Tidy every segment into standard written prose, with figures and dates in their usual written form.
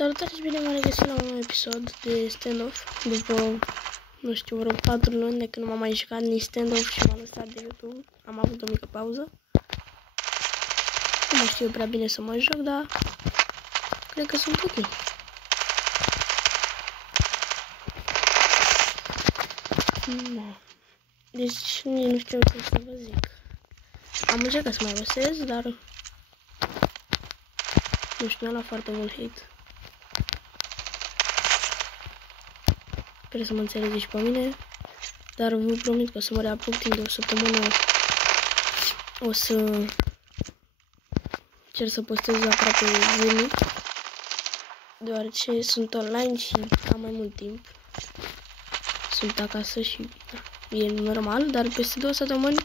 Salutare și bine m-am regăsit la un episod de stand-off după, nu știu, vreo 4 luni de când m-am mai jucat nici stand-off și m-am lăsat de YouTube. Am avut o mică pauză. Nu mai știu prea bine să mă joc, dar cred că sunt ok. Deci nici nu știu ce să vă zic. Am încercat să mai rosez, dar nu știu, mi-a luat foarte mult hate. Sper să mă înțelegeți și pe mine, dar vă promit că o să mă reapuc timp de o săptămână. O să cer să postez aproape zilnic, deoarece sunt online și am mai mult timp. Sunt acasă și e normal, dar peste 2 săptămâni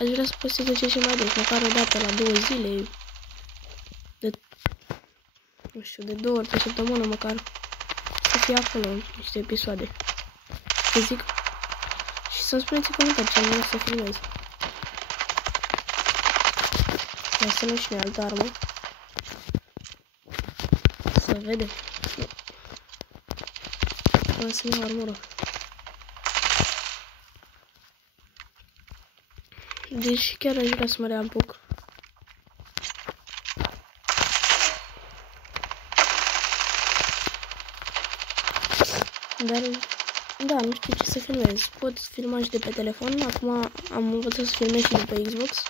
aș vrea să postez de ce mai des, măcar o dată la 2 zile, nu știu, de 2 ori pe săptămână măcar, să fie acolo niște episoade. Ce zic? Și să-mi spuneți în comentarii ce am să filmez. Ia să nu știu altă armă. Să vedem. Vreau să iau armură. Deci chiar aș vrea să mă reapuc. Dar, da, nu știu ce să filmez. Pot filma și de pe telefon. Acum am învățat să filmez și de pe Xbox.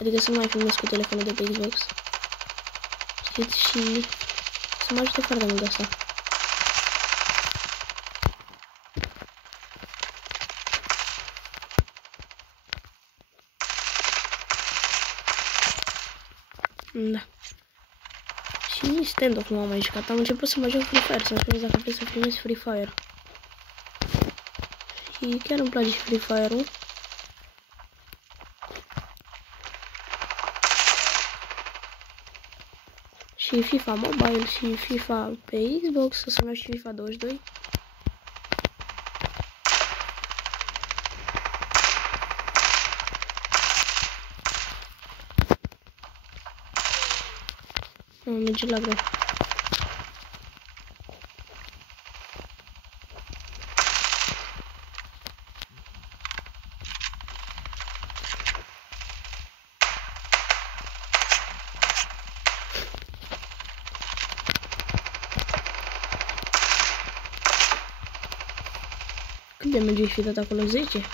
Adică să nu mai filmez cu telefonul de pe Xbox. Știți? Și să mă ajute foarte mult asta. Da. Și nici stand-off nu am mai jucat. Am început să mă joc Free Fire, să-mi spuneți dacă vreți să filmez Free Fire. Și chiar îmi place Free Fire-ul. Și FIFA Mobile și FIFA pe Xbox, o să-mi iau și FIFA 22. Merge la greu. Cât de merge fi dat acolo? 10?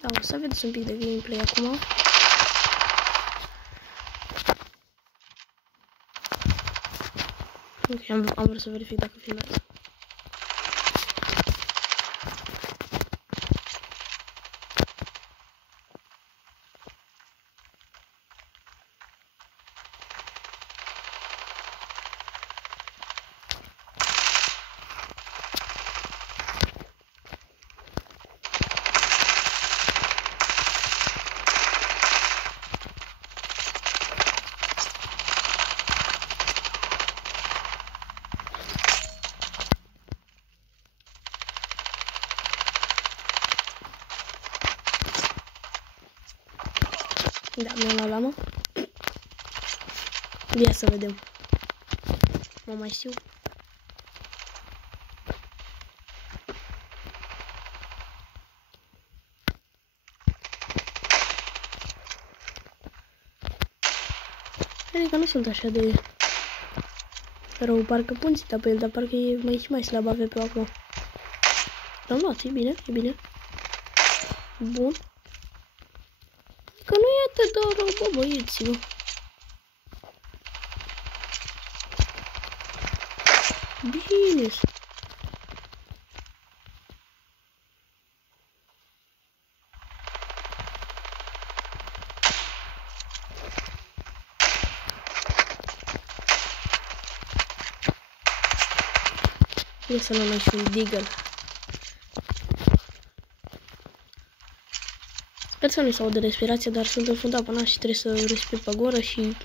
Da, o să vedeți un pic de gameplay acum. Ok, am vrut să verific dacă filmează. Da, mi-am luat lamă. Ia să vedem. Mă mai știu. Adică nu sunt așa de rău, parcă pun țita pe el, dar parcă e mai slab AVP-ul acum. L-am luat, e bine, e bine. Bun. Că nu e atât de rău, bă, băieți-mă. Bine. Ia să luăm și un Deagle. Sper să nu se audă respirația, dar sunt înfundat până și trebuie să respir pe gură și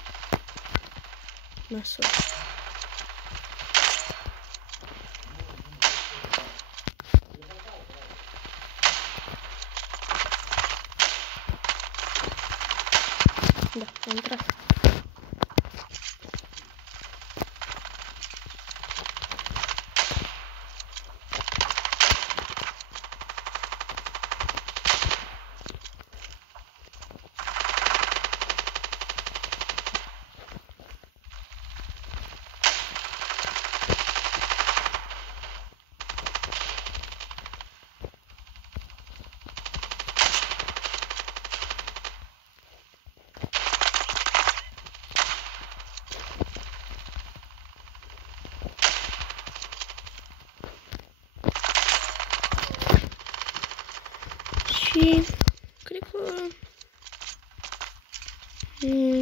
nasol. Am intrat. Și cred că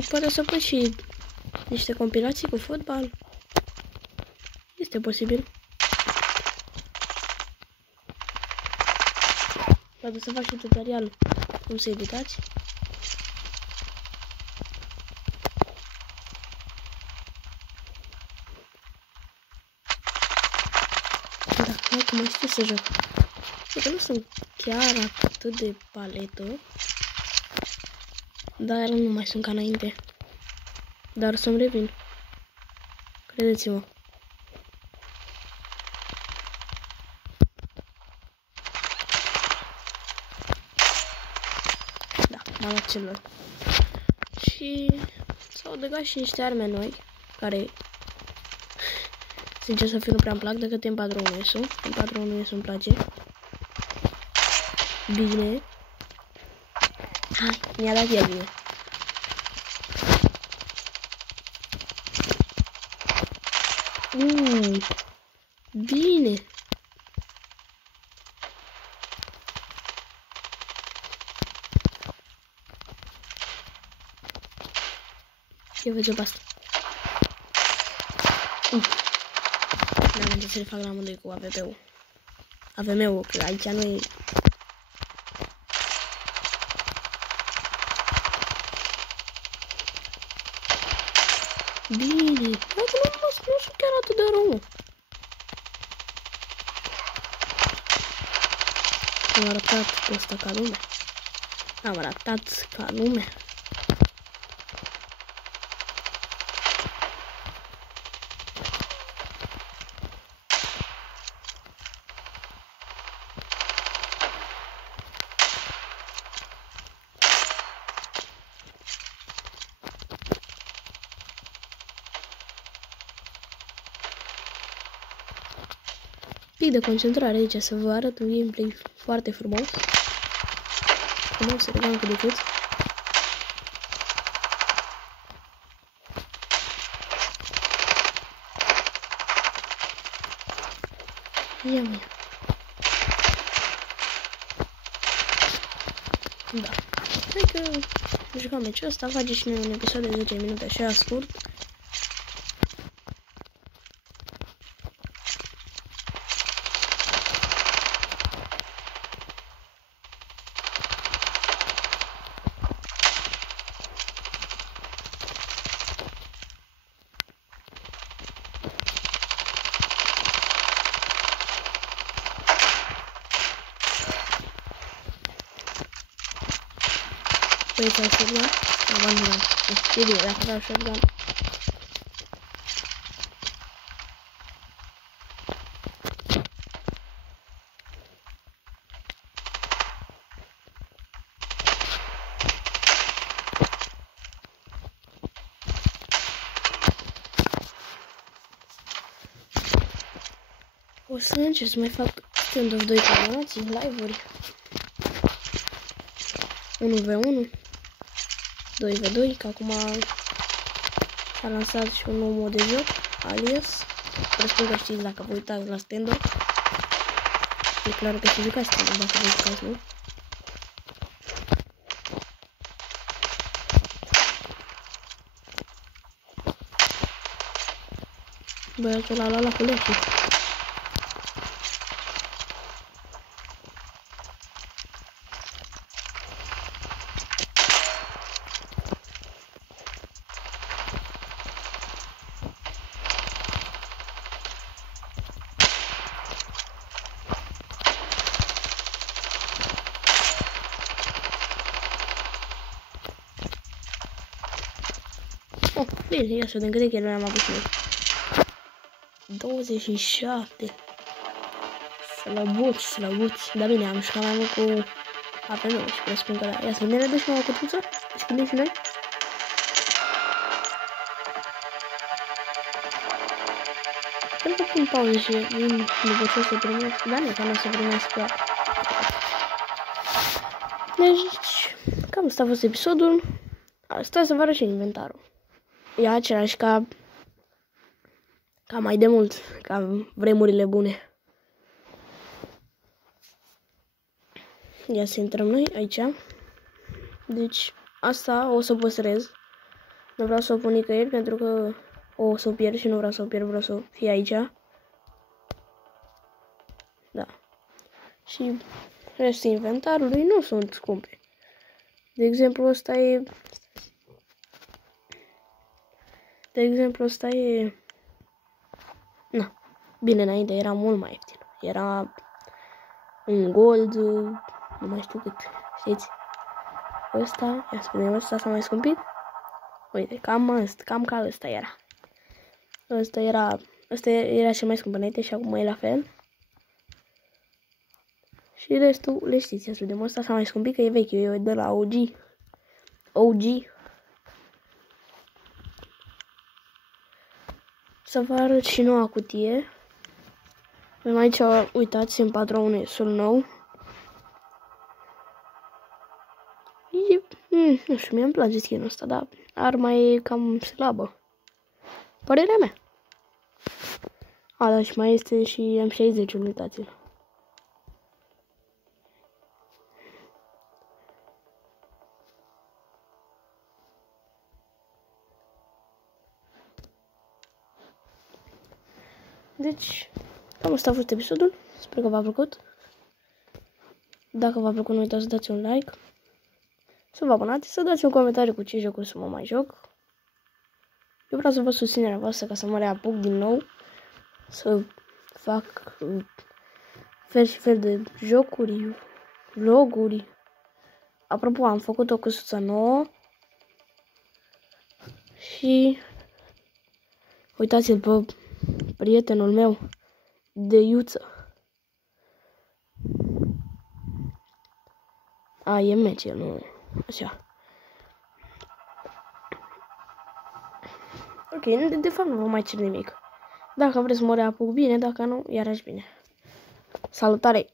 poate să pun și niște compilații cu fotbal. Este posibil. Poate să fac și tutorial cum să editați. Da, hai că mai știu să joc. Cred că nu sunt chiar atât de paletă, dar nu mai sunt ca înainte. Dar să-mi revin. Credeți-mă. Da, m-am luat celor. Și s-au adăugat și niște arme noi, care, sincer să fiu, nu prea-mi plac decât M4-1S-ul. M4-1S-ul îmi place. Bine. Hai, mi-a dat el bine. Bine. Eu văd pe asta. N-am gândit să le fac la amândoi cu AVP-ul. AVM-ul, că aici nu e... Bine, dacă nu sunt chiar atât de rău. Am arătat ăsta ca lume. Am arătat ca lume. Pic de concentrare aici să vă arăt un gameplay foarte frumos. Frumos, să regam cu de cât. Ia mă. Da. Hai că jucăm meciul ăsta, face și noi un episod de 10 minute așa scurt. Păi ți-au shotgun? Abandonat. E bine, dacă vreau shotgun. O să încerc să mai fac Standoff 2 combinații, live-uri. 1v1, 2v2, că acum s-a lansat și un nou mod de joc, Alias. Presupun că știți dacă vă uitați la Standoff. E clar că și jucați Standoff dacă vă jucați, nu? Băiatul ăla la colecție. Bine, ia să vedem câte kill am avut noi. 27. Slăbuți. Dar bine, am jucat mai mult cu APM și presupun că da. Ia să vedem, ne dă și nouă cătuță? Și când și noi? Cred că pun pauză și vin după ce o să primesc. Da, nu, că nu o să primesc la... Deci, cam asta a fost episodul. Asta să vă arăt și inventarul. E același ca mai de mult, ca vremurile bune. Ia să intrăm noi aici. Deci, asta o să o păstrez. Nu vreau să o pun nicăieri pentru că o să o pierd și nu vreau să o pierd, vreau să o fie aici. Da. Și restul inventarului nu sunt scumpe. De exemplu, ăsta e... Na, bine, înainte era mult mai ieftin. Era un gold, nu mai știu cât, știți? Ăsta, ia să vedem, ăsta s-a mai scumpit? Uite, cam ca ăsta era. Ăsta era cel mai scump înainte și acum e la fel. Și restul, le știți, ia să vedem, ăsta s-a mai scumpit că e vechi, e de la OG. Să vă arăt și noua cutie. Avem aici, uitați, în patronul sul nou. Nu știu, mie îmi place skin-ul ăsta, dar arma e cam slabă. Părerea mea. Da, și mai este și M60, uitați-l. Deci, cam asta a fost episodul. Sper că v-a plăcut. Dacă v-a plăcut, nu uitați să dați un like, să vă abonați, să dați un comentariu cu ce jocuri să mă mai joc. Eu vreau să văd susținerea voastră ca să mă reapuc din nou, să fac fel și fel de jocuri, vloguri. Apropo, am făcut o căsuță nouă și uitați-l pe prietenul meu de Iuță. E meci, nu așa. Ok, de fapt nu vă mai cer nimic. Dacă vreți să mă reapuc bine, dacă nu, iarăși bine. Salutare!